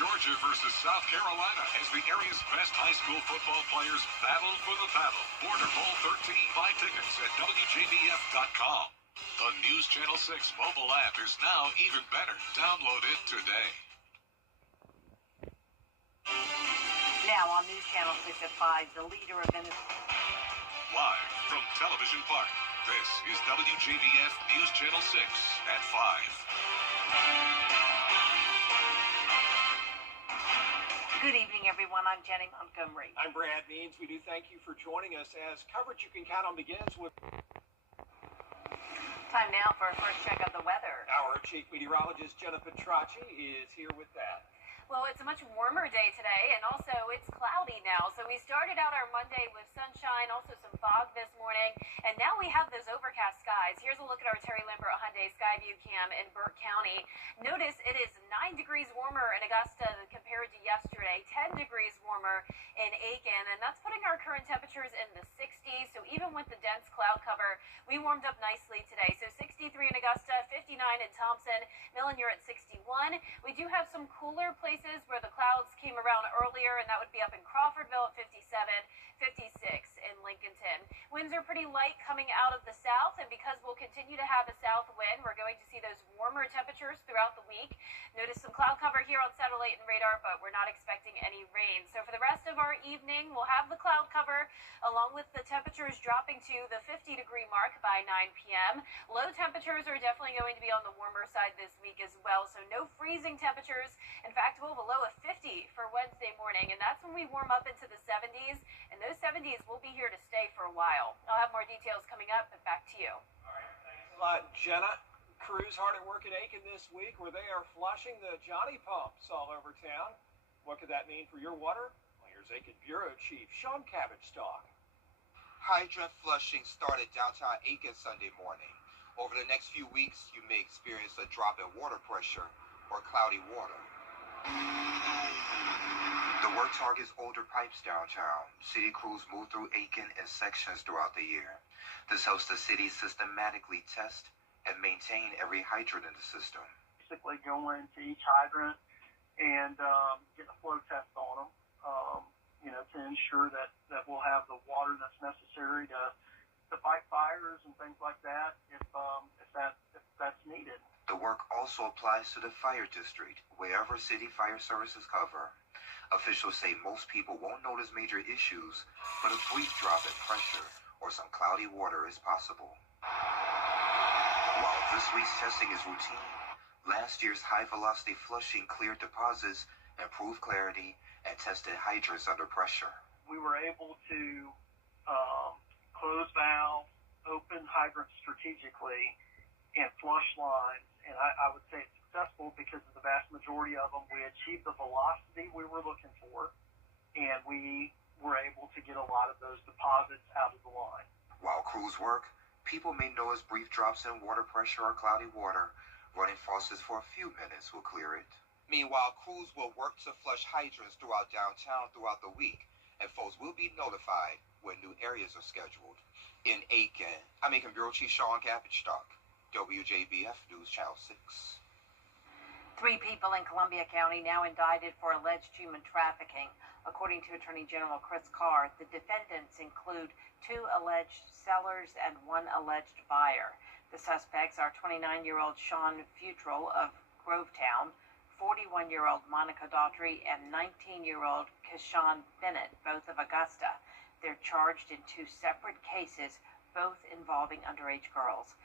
Georgia versus South Carolina as the area's best high school football players battle for the battle. Border Bowl 13. Buy tickets at WJBF.com. The News Channel 6 mobile app is now even better. Download it today. Now on News Channel 6 at 5, the leader of Venezuela. Live from Television Park, this is WJBF News Channel 6 at 5. Good evening, everyone. I'm Jenny Montgomery. I'm Brad Means. We do thank you for joining us as coverage you can count on begins with... Time now for a first check of the weather. Our chief meteorologist, Jenna Petracci, is here with that. Well, it's a much warmer day today, and also it's cloudy now. So we started out our Monday with sunshine, also some fog this morning, and now we have those overcast skies. Here's a look at our Terry Lambert Hyundai Skyview Cam in Burke County. Notice it is 9 degrees warmer in Augusta compared to yesterday, 10 degrees warmer in Aiken, and that's putting our current temperatures in the 60s. So even with the dense cloud cover, we warmed up nicely today. So 63 in Augusta, 59 in Thompson. Millen, you're at 61. We do have some cooler places where the clouds came around earlier, and that would be up in Crawfordville at 57, 56 in Lincolnton. Winds are pretty light coming out of the south, and because we'll continue to have a south wind, we're going to see those warmer temperatures throughout the week. Notice some cloud cover here on satellite and radar, but we're not expecting any rain. So for the rest of our evening, we'll have the cloud cover along with the temperatures dropping to the 50-degree mark by 9 p.m. Low temperatures are definitely going to be on the warmer side this week as well, so no freezing temperatures. In fact, we'll have a low of 50 for Wednesday morning, and that's when we warm up into the 70s, and those 70s will be here to stay for a while. I'll have more details coming up, but back to you. All right, thanks a lot, Jenna. Crews hard at work in Aiken this week where they are flushing the Johnny pumps all over town. What could that mean for your water? Well, here's Aiken Bureau Chief Sean Cabbage-Stock. Hydrant flushing started downtown Aiken Sunday morning. Over the next few weeks, you may experience a drop in water pressure or cloudy water. The work targets older pipes downtown. City crews move through Aiken in sections throughout the year. This helps the city systematically test and maintain every hydrant in the system. Basically go into each hydrant and get a flow test on them, to ensure that we'll have the water that's necessary to fight fires and things like that if that's needed. The work also applies to the fire district, wherever city fire services cover. Officials say most people won't notice major issues, but a brief drop in pressure or some cloudy water is possible. While this week's testing is routine, last year's high-velocity flushing cleared deposits, improved clarity, and tested hydrants under pressure. We were able to close valves, open hydrants strategically, and flush lines. And I would say it's successful because of the vast majority of them, we achieved the velocity we were looking for, and we were able to get a lot of those deposits out of the line. While crews work, people may notice brief drops in water pressure or cloudy water. Running faucets for a few minutes will clear it. Meanwhile, crews will work to flush hydrants throughout downtown throughout the week, and folks will be notified when new areas are scheduled. In Aiken, I'm Aiken Bureau Chief Sean Cabbage-Stock, WJBF News Channel 6. 3 people in Columbia County now indicted for alleged human trafficking. According to Attorney General Chris Carr, the defendants include 2 alleged sellers and 1 alleged buyer. The suspects are 29-year-old Sean Futrell of Grovetown, 41-year-old Monica Daughtry, and 19-year-old Keshawn Bennett, both of Augusta. They're charged in 2 separate cases, both involving underage girls.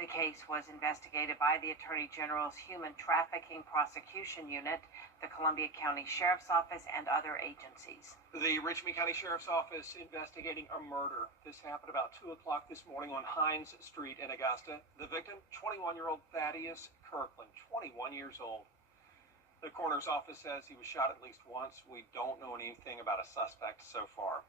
The case was investigated by the Attorney General's Human Trafficking Prosecution Unit, the Columbia County Sheriff's Office, and other agencies. The Richmond County Sheriff's Office investigating a murder. This happened about 2 o'clock this morning on Hines Street in Augusta. The victim, 21-year-old Thaddeus Kirkland, 21 years old. The coroner's office says he was shot at least once. We don't know anything about a suspect so far.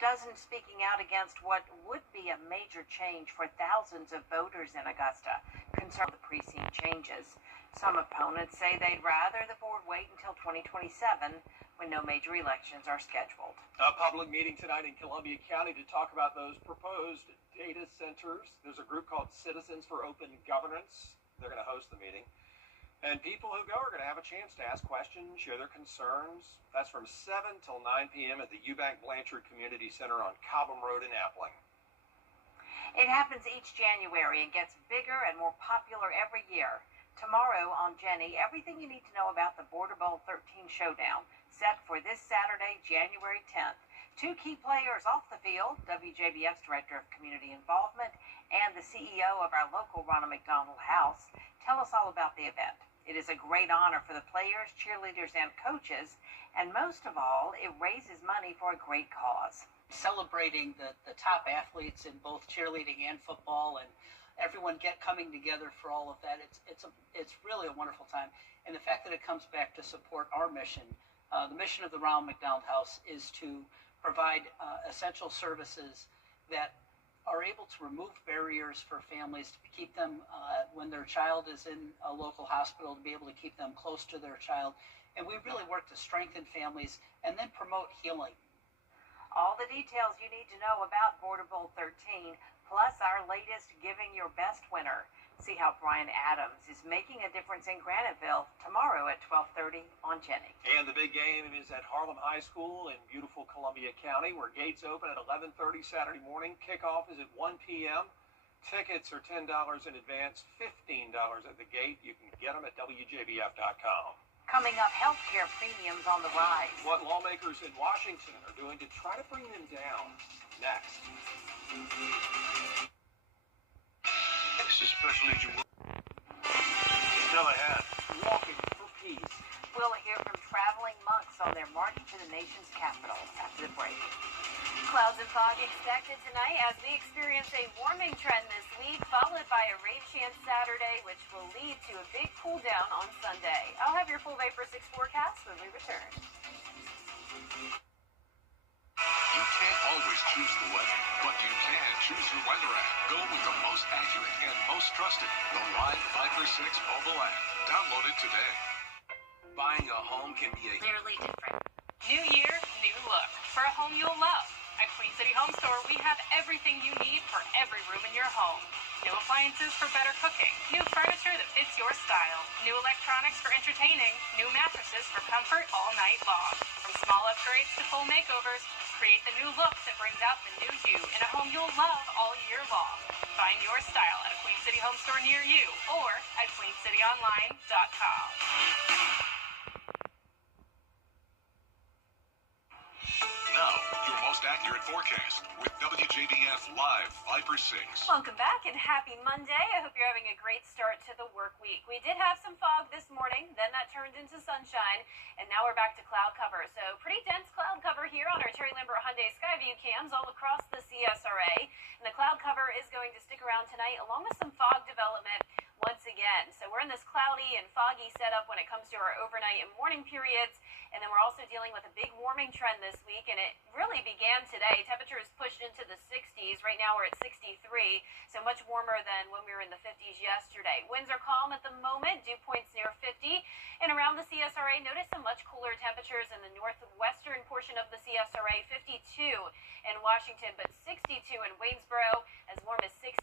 Dozens speaking out against what would be a major change for thousands of voters in Augusta, concerned with the precinct changes. Some opponents say they'd rather the board wait until 2027 when no major elections are scheduled. A public meeting tonight in Columbia County to talk about those proposed data centers. There's a group called Citizens for Open Governance. They're going to host the meeting. And people who go are going to have a chance to ask questions, share their concerns. That's from 7 till 9 p.m. at the Eubank Blanchard Community Center on Cobham Road in Appling. It happens each January and gets bigger and more popular every year. Tomorrow on Jenny, everything you need to know about the Border Bowl 13 showdown, set for this Saturday, January 10th. Two key players off the field, WJBF's Director of Community Involvement and the CEO of our local Ronald McDonald House, tell us all about the event. It is a great honor for the players, cheerleaders, and coaches, and most of all, it raises money for a great cause. Celebrating the top athletes in both cheerleading and football, and everyone coming together for all of that, it's really a wonderful time. And the fact that it comes back to support our mission, the mission of the Ronald McDonald House is to provide essential services that are able to remove barriers for families, to keep them, when their child is in a local hospital, to be able to keep them close to their child. And we really work to strengthen families and then promote healing. All the details you need to know about Border Bowl 13, plus our latest Giving Your Best winner. See how Brian Adams is making a difference in Graniteville tomorrow at 12:30 on Jenny. And the big game is at Harlem High School in beautiful Columbia County, where gates open at 11:30 Saturday morning. Kickoff is at 1 p.m. Tickets are $10 in advance, $15 at the gate. You can get them at WJBF.com. Coming up, healthcare premiums on the rise. What lawmakers in Washington are doing to try to bring them down. Next. This is Special Agent. Still ahead. Walking for peace. We'll hear from traveling monks on their march to the nation's capital after the break. Clouds and fog expected tonight as we experience a warming trend this week, followed by a rain chance Saturday, which will lead to a big cool down on Sunday. I'll have your full Vapor 6 forecast when we return. You can't always choose the weather, but you can choose your weather app. Go with the most accurate and most trusted, the Live Viper 6 mobile app. Download it today. Buying a home can be Clearly different. New year, new look. For a home you'll love. At Queen City Home Store, we have everything you need for every room in your home. New appliances for better cooking. New furniture that fits your style. New electronics for entertaining. New mattresses for comfort all night long. From small upgrades to full makeovers, create the new look that brings out the new you in a home you'll love all year long. Find your style at a Queen City Home Store near you or at QueenCityOnline.com. Now, your most accurate forecast with WJBF Live Viper 6. Welcome back and happy Monday. I hope you're having a great start to the work week. We did have some fog this morning, then that turned into sunshine, and now we're back to cloud cover. So pretty dense cloud cover here on our Terry Lambert Hyundai Skyview cams all across the CSRA. And the cloud cover is going to stick around tonight along with some fog development once again. So we're in this cloudy and foggy setup when it comes to our overnight and morning periods. And then we're also dealing with a big warming trend this week, and it really began today. Temperatures pushed into the 60s. Right now we're at 63, so much warmer than when we were in the 50s yesterday. Winds are calm at the moment, dew points near 50. And around the CSRA, notice some much cooler temperatures in the northwestern portion of the CSRA, 52 in Washington, but 62 in Waynesboro, as warm as 66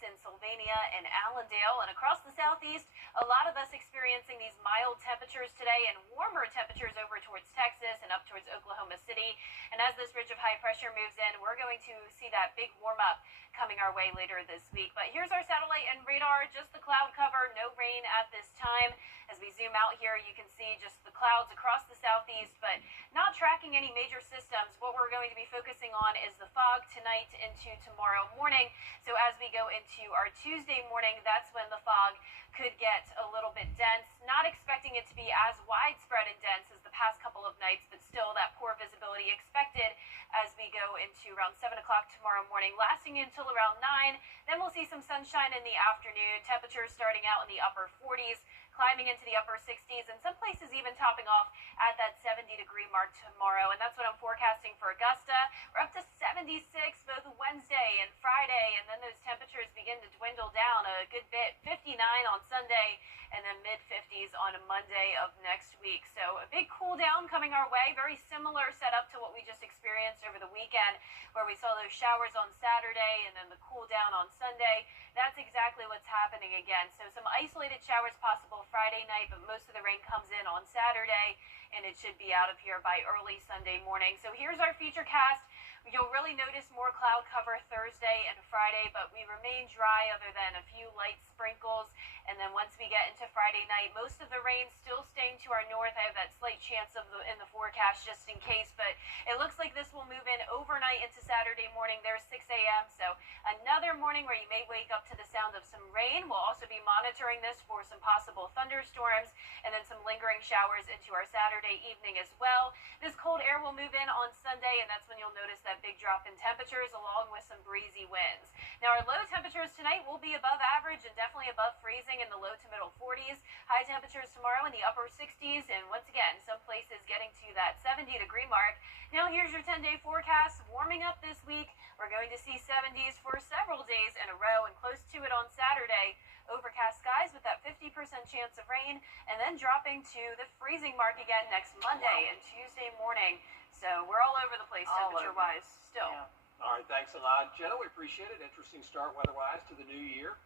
in Sylvania and Allendale. And across the southeast, a lot of us experiencing these mild temperatures today and warmer temperatures over towards Texas and up towards Oklahoma City. And as this ridge of high pressure moves in, we're going to see that big warm up coming our way later this week. But here's our satellite and radar, just the cloud cover, no rain at this time. As we zoom out here, you can see just the clouds across the southeast, but not tracking any major systems. What we're going to be focusing on is the fog tonight into tomorrow morning. So as we go into our Tuesday morning, that's when the fog could get a little bit dense. Not expecting it to be as widespread and dense as the past couple of nights, but still that poor visibility expected as we go into around 7 o'clock tomorrow morning, lasting until around 9. Then we'll see some sunshine in the afternoon. Temperatures starting out in the upper 40s, climbing into the upper 60s, and some places even topping off at that 70-degree mark tomorrow. And that's what I'm forecasting for Augusta. We're up to 76 both Wednesday and Friday, and then those temperatures begin to dwindle down a good bit. 59 on Sunday, and then mid-50s 50s on a Monday of next week. So a big cool down coming our way. Very similar setup to what we just experienced over the weekend, where we saw those showers on Saturday and then the cool down on Sunday. That's exactly what's happening again. So some isolated showers possible Friday night, but most of the rain comes in on Saturday, and it should be out of here by early Sunday morning. So here's our feature cast. You'll really notice more cloud cover Thursday and Friday, but we remain dry other than a few light sprinkles. And then once we get into Friday night, most of the rain still staying to our north. I have that slight chance in the forecast just in case, but it looks like this will move in overnight into Saturday morning. There's 6 a.m., so another morning where you may wake up to the sound of some rain. We'll also be monitoring this for some possible thunderstorms and then some lingering showers into our Saturday evening as well. This cold air will move in on Sunday, and that's when you'll notice that big drop in temperatures along with some breezy winds. Now, our low temperatures tonight will be above average and definitely above freezing in the low to middle 40s. High temperatures tomorrow in the upper 60s, and once again, some places getting to that 70-degree mark. Now, here's your 10-day forecast. Warming up this week. We're going to see 70s for several days in a row and close to it on Saturday. Overcast skies with that 50% chance of rain, and then dropping to the freezing mark again next Monday and Tuesday morning. So we're all over the place temperature-wise still. Yeah. All right, thanks a lot, Jenna. We appreciate it. Interesting start weather-wise to the new year.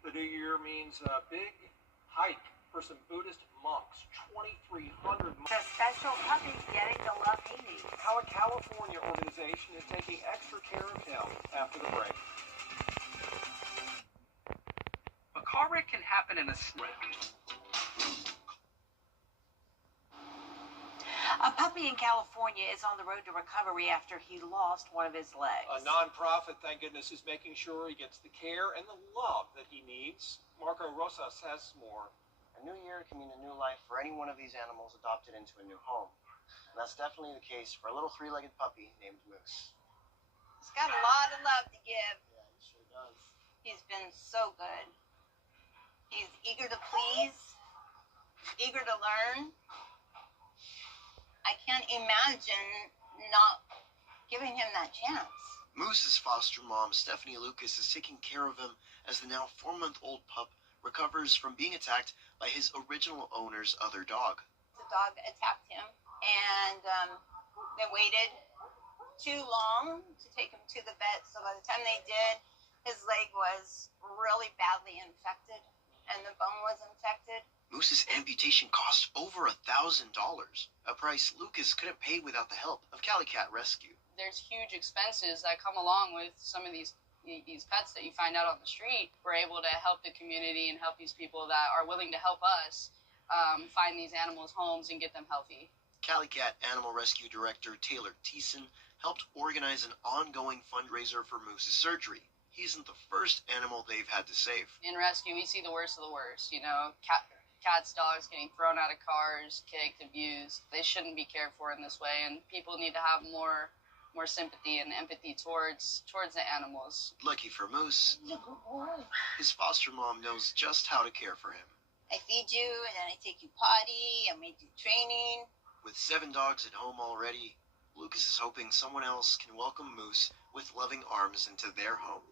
The new year means a big hike for some Buddhist monks. 2,300 monks. The special puppy's getting the love he needs. How a California organization is taking extra care of him after the break. A car wreck can happen in a snap. A puppy in California is on the road to recovery after he lost one of his legs. A nonprofit, thank goodness, is making sure he gets the care and the love that he needs. Marco Rosas has more. A new year can mean a new life for any one of these animals adopted into a new home. And that's definitely the case for a little three-legged puppy named Moose. He's got a lot of love to give. Yeah, he sure does. He's been so good. He's eager to please, eager to learn. I can't imagine not giving him that chance. Moose's foster mom, Stephanie Lucas, is taking care of him as the now 4-month-old pup recovers from being attacked by his original owner's other dog. The dog attacked him, and they waited too long to take him to the vet. So by the time they did, his leg was really badly infected, and the bone was infected. Moose's amputation cost over $1,000, a price Lucas couldn't pay without the help of Cali Cat Rescue. There's huge expenses that come along with some of these pets that you find out on the street. We're able to help the community and help these people that are willing to help us find these animals homes and get them healthy. Cali Cat Animal Rescue Director Taylor Thiessen helped organize an ongoing fundraiser for Moose's surgery. He isn't the first animal they've had to save. In rescue, we see the worst of the worst. You know, cats, dogs getting thrown out of cars, kicked, abused. They shouldn't be cared for in this way, and people need to have more sympathy and empathy towards the animals. Lucky for Moose, his foster mom knows just how to care for him. I feed you, and then I take you potty, and we do training. With 7 dogs at home already, Lucas is hoping someone else can welcome Moose with loving arms into their home.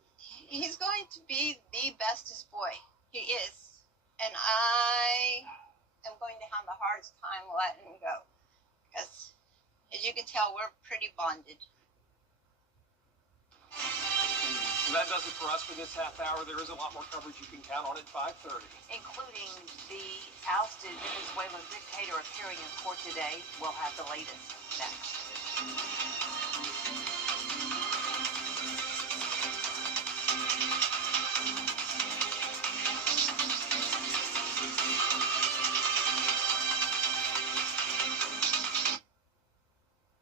He's going to be the bestest boy. He is. And I am going to have the hardest time letting him go. Because, as you can tell, we're pretty bonded. Well, that does it for us for this half hour. There is a lot more coverage you can count on at 5:30. Including the ousted Venezuelan dictator appearing in court today. We'll have the latest next.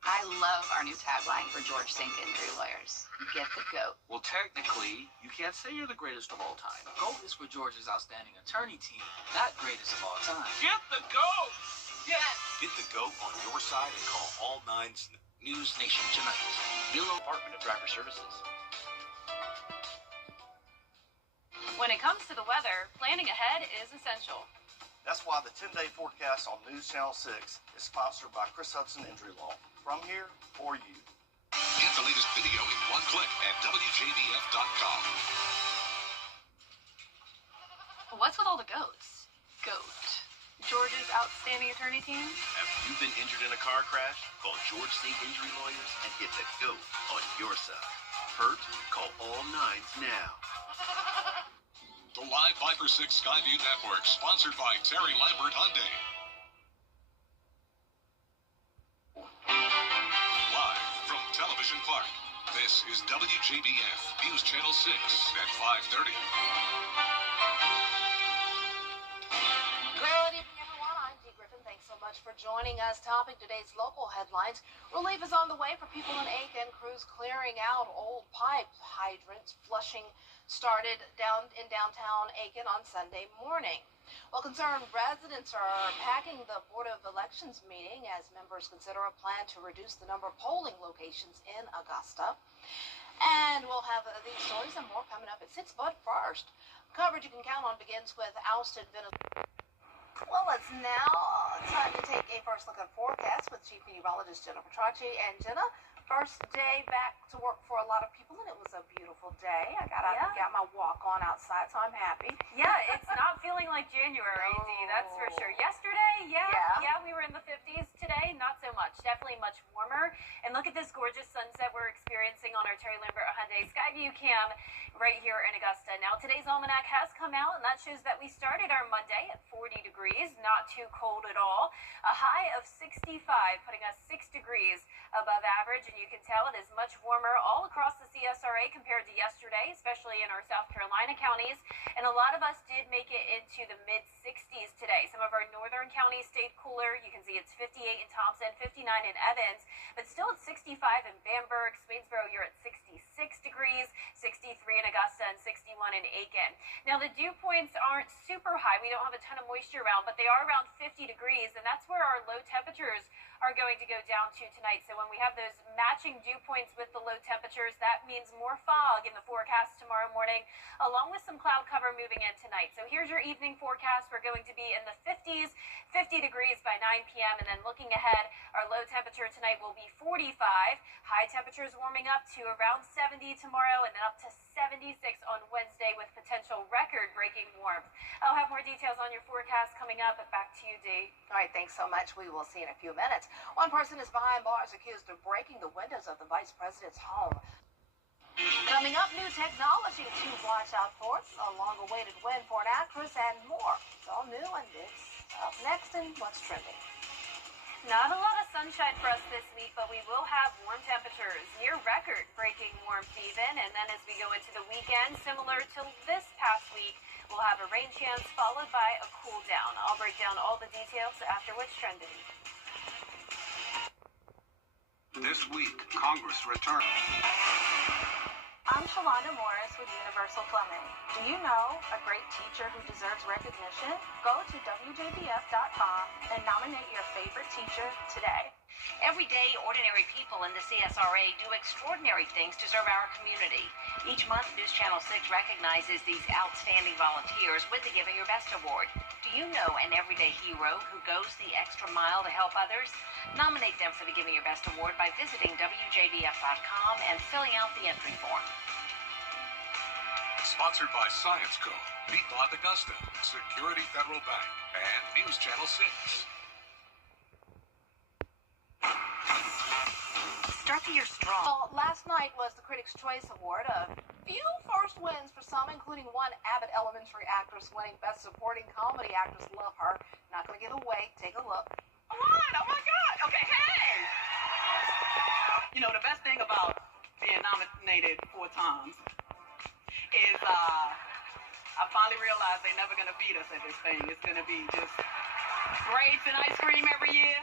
I love our new tagline for George St. Injury Lawyers. Get the GOAT. Well, technically, you can't say you're the greatest of all time. GOAT is for George's outstanding attorney team, not greatest of all time. Get the GOAT! Yes! Get the GOAT on your side and call all 9s. News Nation tonight. Bureau Department of Driver Services. When it comes to the weather, planning ahead is essential. That's why the 10-day forecast on News Channel 6 is sponsored by Chris Hudson Injury Law. From here, for you. Get the latest video in one click at WJBF.com. What's with all the goats? GOAT. George's outstanding attorney team? Have you been injured in a car crash? Call George Sink Injury Lawyers and get the GOAT on your side. Hurt? Call all nines now. The live 5 for 6 Skyview Network, sponsored by Terry Lambert Hyundai. Live from Television Clark, this is WJBF News Channel 6 at 5:30. Good evening, everyone. I'm Dee Griffin. Thanks so much for joining us. Topping today's local headlines, relief is on the way for people in Aiken. Crews clearing out old pipe hydrants. Flushing started in downtown Aiken on Sunday morning. Well, concerned residents are packing the Board of Elections meeting as members consider a plan to reduce the number of polling locations in Augusta. And we'll have these stories and more coming up at 6. But first, coverage you can count on begins with ousted Venezuela. Well, it's now time to take a first look at forecast with Chief Meteorologist Jenna Petracci. And Jenna, first day back to work for a lot of people, and it was a beautiful day. I got my walk on outside, so I'm happy. Yeah, it's not feeling like January, No. Dee, that's for sure. Yesterday, yeah, we were in the 50s. Today, not so much. Definitely much warmer. And look at this gorgeous sunset we're experiencing on our Terry Lambert Hyundai Skyview cam right here in Augusta. Now, today's almanac has come out, and that shows that we started our Monday at 40 degrees, not too cold at all. A high of 65, putting us 6 degrees above average, and you can tell it is much warmer all across the CSRA compared to yesterday, especially in our South Carolina counties. And a lot of us did make it into the mid-60s today. Some of our northern counties stayed cooler. You can see it's 58 in Thompson, 59 in Evans, but still at 65 in Bamberg. Swainsboro, you're at 66 degrees, 63 in Augusta, and 61 in Aiken. Now, the dew points aren't super high. We don't have a ton of moisture around, but they are around 50 degrees, and that's where our low temperatures are going to go down to tonight. So when we have those matching dew points with the low temperatures, that means more fog in the forecast tomorrow morning, along with some cloud cover moving in tonight. So here's your evening forecast. We're going to be in the 50s, 50 degrees by 9 p.m. And then looking ahead, our low temperature tonight will be 45. High temperatures warming up to around 70 tomorrow, and then up to 76 on Wednesday with potential record-breaking warmth. I'll have more details on your forecast coming up, but back to you, Dee. All right, thanks so much. We will see in a few minutes. One person is behind bars accused of breaking the windows of the vice president's home. Coming up, new technology to watch out for, a long-awaited win for an actress, and more. It's all new, and it's up next in What's Trending. Not a lot of sunshine for us this week, but we will have warm temperatures, near record-breaking warmth even. And then as we go into the weekend, similar to this past week, we'll have a rain chance followed by a cool down. I'll break down all the details after What's Trending. This week, Congress returned. I'm Shalonda Morris with Universal Plumbing. Do you know a great teacher who deserves recognition? Go to WJBF.com and nominate your favorite teacher today. Every day, ordinary people in the CSRA do extraordinary things to serve our community. Each month, News Channel 6 recognizes these outstanding volunteers with the Giving Your Best Award. Do you know an everyday hero who goes the extra mile to help others? Nominate them for the Giving Your Best Award by visiting WJBF.com and filling out the entry form. Sponsored by Science Co., Meat Lot Augusta, Security Federal Bank, and News Channel 6. Start the year strong. Well, last night was the Critics' Choice Award. A few first wins for some, including one Abbott Elementary actress winning Best Supporting Comedy Actress. Love her. Not going to give it away. Take a look. Come on! Oh my God! Okay, hey! You know, the best thing about being nominated 4 times is I finally realized they're never going to beat us at this thing. It's going to be just grapes and ice cream every year,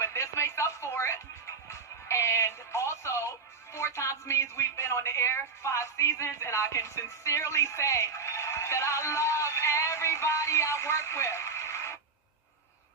but this makes up for it. And also, 4 times means we've been on the air 5 seasons, and I can sincerely say that I love everybody I work with.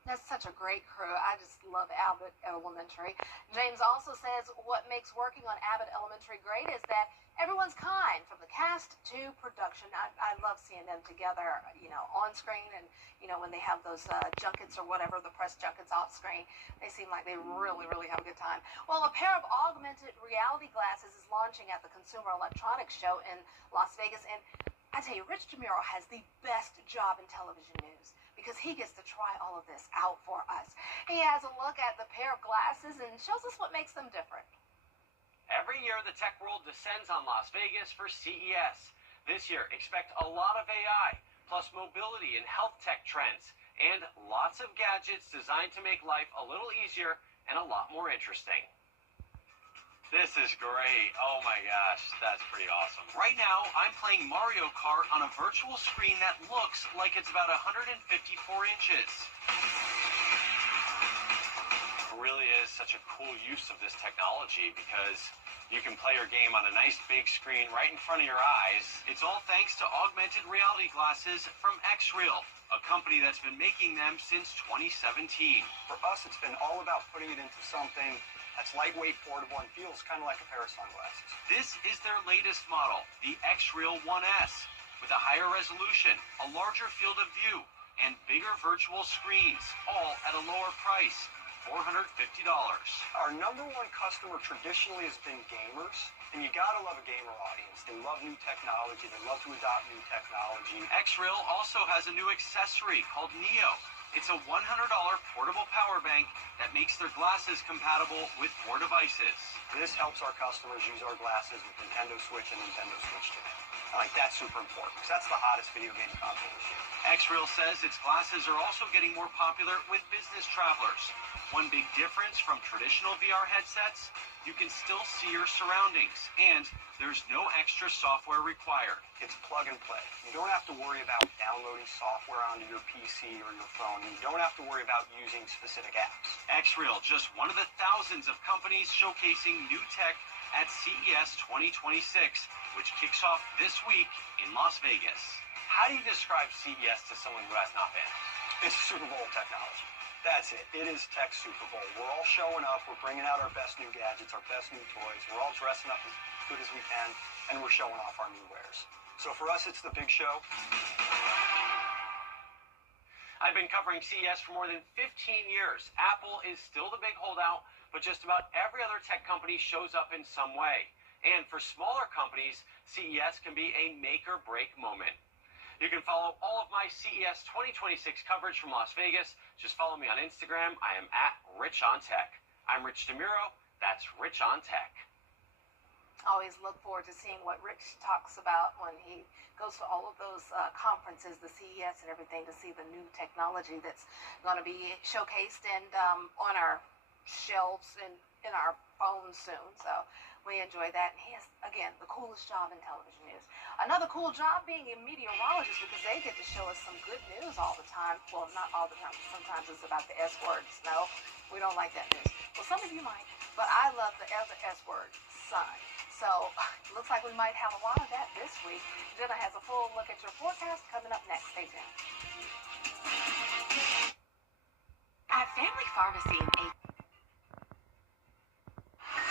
That's such a great crew. I just love Abbott Elementary. James also says what makes working on Abbott Elementary great is that everyone's kind, from the cast to production. I love seeing them together, you know, on screen, and, you know, when they have those junkets or whatever, the press junkets off screen, they seem like they really, really have a good time. Well, a pair of augmented reality glasses is launching at the Consumer Electronics Show in Las Vegas, and I tell you, Rich DeMuro has the best job in television news, because because he gets to try all of this out for us. He has a look at the pair of glasses and shows us what makes them different. Every year, the tech world descends on Las Vegas for CES. This year, expect a lot of AI, plus mobility and health tech trends, and lots of gadgets designed to make life a little easier and a lot more interesting. This is great. Oh my gosh, that's pretty awesome. Right now, I'm playing Mario Kart on a virtual screen that looks like it's about 154 inches. It really is such a cool use of this technology because you can play your game on a nice big screen right in front of your eyes. It's all thanks to augmented reality glasses from X-Real, a company that's been making them since 2017. For us, it's been all about putting it into something that's lightweight, portable, and feels kind of like a pair of sunglasses. This is their latest model, the X-Real 1S, with a higher resolution, a larger field of view, and bigger virtual screens, all at a lower price, $450. Our number one customer traditionally has been gamers, and you gotta love a gamer audience. They love new technology, they love to adopt new technology. X-Real also has a new accessory called Neo. It's a $100 portable power bank that makes their glasses compatible with more devices. This helps our customers use our glasses with Nintendo Switch and Nintendo Switch 2. Like, that's super important, because that's the hottest video game console this year. X-Real says its glasses are also getting more popular with business travelers. One big difference from traditional VR headsets, you can still see your surroundings, and there's no extra software required. It's plug and play. You don't have to worry about downloading software onto your PC or your phone. You don't have to worry about using specific apps. X-Real, just one of the thousands of companies showcasing new tech at CES 2026, which kicks off this week in Las Vegas. How do you describe CES to someone who has not been? It's Super Bowl technology. That's it. It is Tech Super Bowl. We're all showing up. We're bringing out our best new gadgets, our best new toys. We're all dressing up as good as we can, and we're showing off our new wares. So for us, it's the big show. I've been covering CES for more than 15 years. Apple is still the big holdout, but just about every other tech company shows up in some way. And for smaller companies, CES can be a make or break moment. You can follow all of my CES 2026 coverage from Las Vegas. Just follow me on Instagram. I am at RichOnTech. I'm Rich DeMuro. That's Rich on Tech. Always look forward to seeing what Rich talks about when he goes to all of those conferences, the CES and everything, to see the new technology that's going to be showcased and on our shelves and in our phones soon. So we enjoy that. And he has, again, the coolest job in television news. Another cool job being a meteorologist, because they get to show us some good news all the time. Well, not all the time. Sometimes it's about the S word. No, we don't like that news. Well, some of you might, but I love the other S word, sun. So it looks like we might have a lot of that this week. Jenna has a full look at your forecast coming up next. Stay tuned. At Family Pharmacy in A.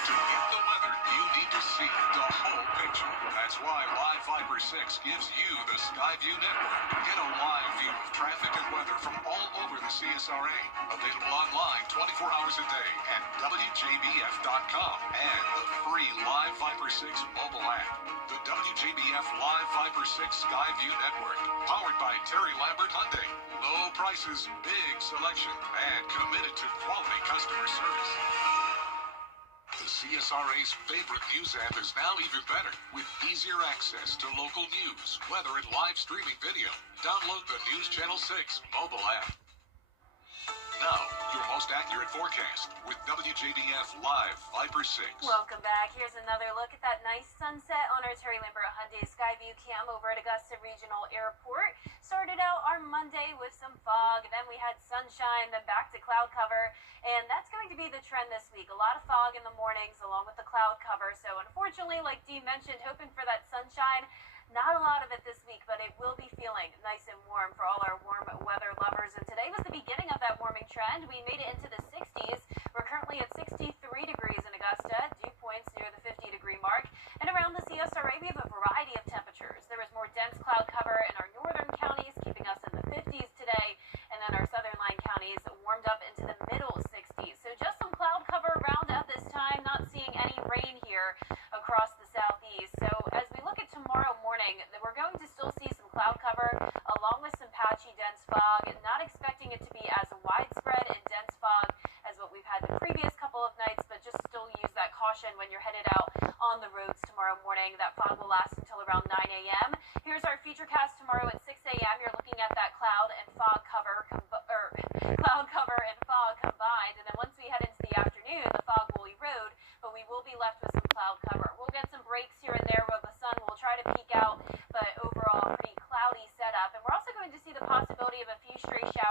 To get the weather, you need to see the whole picture. That's why Live Fiber 6 gives you the Skyview network. Get a live view of traffic and weather from all over the CSRA. Available online 24 hours a day at WJBF.com and the free Live Fiber 6 mobile app. The WJBF Live Fiber 6 Skyview network, powered by Terry Lambert Hyundai. Low prices, big selection, and committed to quality customer service. The CSRA's favorite news app is now even better, with easier access to local news, weather, and live streaming video. Download the News Channel 6 mobile app. Now, your most accurate forecast with WJBF Live Fiber 6. Welcome back. Here's another look at that nice sunset on our Terry Lambert Hyundai Skyview cam over at Augusta Regional Airport. Started out our Monday with some fog, then we had sunshine, then back to cloud cover, and that's going to be the trend this week. A lot of fog in the mornings along with the cloud cover, so unfortunately, like Dee mentioned, hoping for that sunshine. Not a lot of it this week, but it will be feeling nice and warm for all our warm weather lovers. And today was the beginning of that warming trend. We made it into the 60s. We're currently at 63 degrees in Augusta, dew points near the 50-degree mark. And around the CSRA, we have a variety of temperatures. There was more dense cloud cover in our northern counties, keeping us in the 50s today. And then our southern line counties warmed up into the middle 60s. So just some cloud cover around at this time, not seeing any rain here across the southeast. So as we look at tomorrow morning, we're going to still see some cloud cover along with some patchy dense fog, not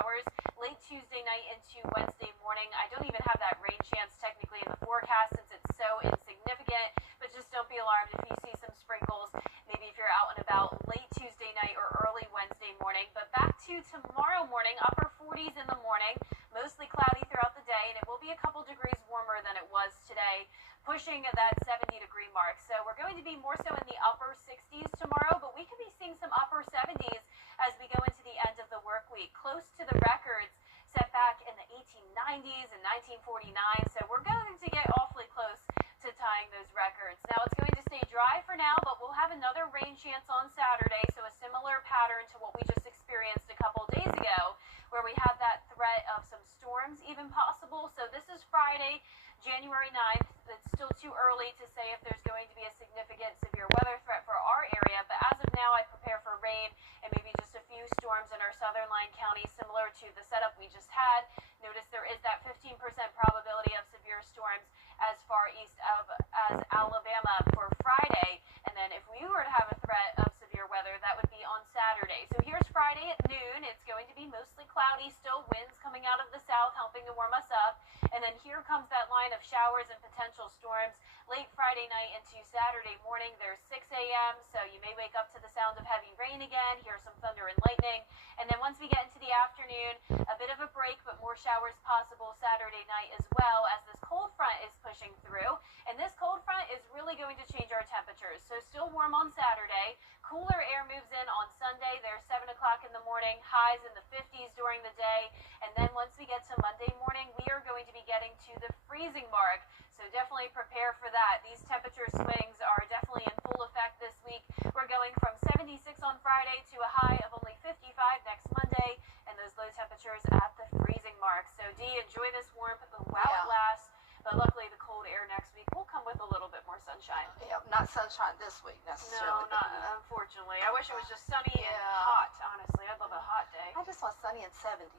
showers late Tuesday night into Wednesday morning. I don't even have that rain chance technically in the forecast since it's so insignificant, but just don't be alarmed if you see some sprinkles, maybe if you're out and about late Tuesday night or early Wednesday morning. But back to tomorrow morning, upper 40s in the morning, mostly cloudy throughout the day, and it will be a couple degrees warmer than it was today, pushing that 70-degree mark. So we're going to be more so in the upper 60s tomorrow, but we could be seeing some upper 70s as we go into the end of the work week, close to the records set back in the 1890s and 1949. So we're going to get awfully close to tying those records. Now it's going to stay dry for now, but we'll have another rain chance on Saturday, so a similar pattern to what we just experienced a couple days ago, where we have that threat of some storms even possible. So this is Friday, January 9th. It's still too early to say if there's going to be a significant severe weather threat for our area, but as of now, I'd prepare for rain and maybe just a few storms in our southern line counties, similar to the setup we just had. Notice there is that 15% probability of severe storms as far east of as Alabama for Friday, and then if we were to have a threat of severe weather, that would be on Saturday. So here's Friday at noon. It's going to be mostly cloudy, still winds coming out of the south helping to warm us up, and then here comes that line of showers and potential storms late Friday night into Saturday morning. There's 6 a.m., so you may wake up to the sound of heavy rain again, hear some thunder and lightning, and then once we get into the afternoon, a bit of a break, but more showers possible Saturday night as well as this cold front is pushing through, and this cold front is really going to change our temperatures. So still warm on Saturday, cooler air moves in on Sunday. There's 7 o'clock in the morning, highs in the 50s during the day, and then once we get to Monday morning, we are going to be getting to the freezing mark. So definitely prepare for that. These temperature swings are definitely in full effect this week. We're going from 76 on Friday to a high of only 55 next Monday, and those low temperatures at the freezing mark. So Dee, enjoy this warmth while it lasts, but luckily the cold air next week will come with a little bit more sunshine. Yeah, not sunshine this week necessarily. No, not unfortunately. I wish it was just sunny and hot, honestly. I'd love a hot day. I just want sunny and 70s.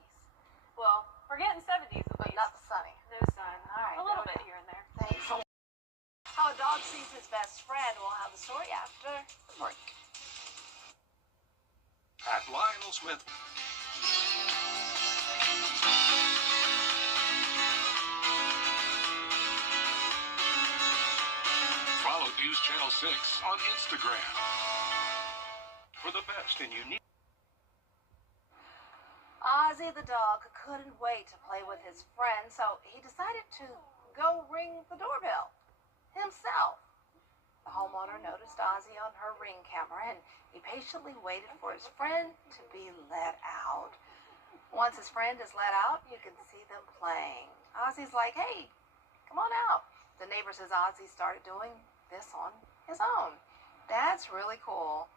Well, we're getting 70s at But least. not the sunny. No sun. All right. A little bit here and there. Thanks. How a dog sees his best friend. We'll have the story after the break. At Lionel Smith. Follow News Channel 6 on Instagram for the best in unique. Ozzy the dog couldn't wait to play with his friend, so he decided to go ring the doorbell himself. The homeowner noticed Ozzy on her Ring camera, and he patiently waited for his friend to be let out. Once his friend is let out, you can see them playing. Ozzy's like, hey, come on out. The neighbor says Ozzy started doing this on his own. That's really cool.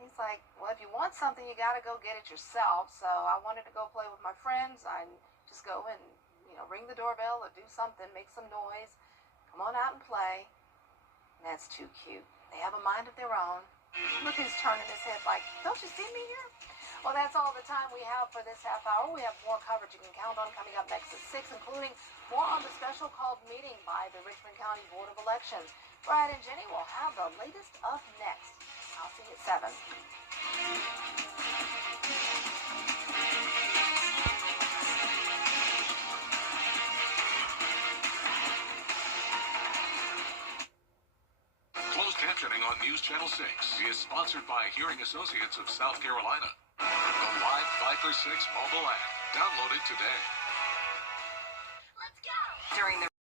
He's like, well, if you want something, you got to go get it yourself. So I wanted to go play with my friends. I just go and, ring the doorbell or do something, make some noise. Come on out and play. And that's too cute. They have a mind of their own. Look, he's turning his head like, don't you see me here? Well, that's all the time we have for this half hour. We have more coverage you can count on coming up next at 6, including more on the special called meeting by the Richmond County Board of Elections. Brad and Jenny will have the latest up next. I'll see you at 7. Closed captioning on News Channel 6 is sponsored by Hearing Associates of South Carolina. The live 5 for 6 mobile app. Download it today. During the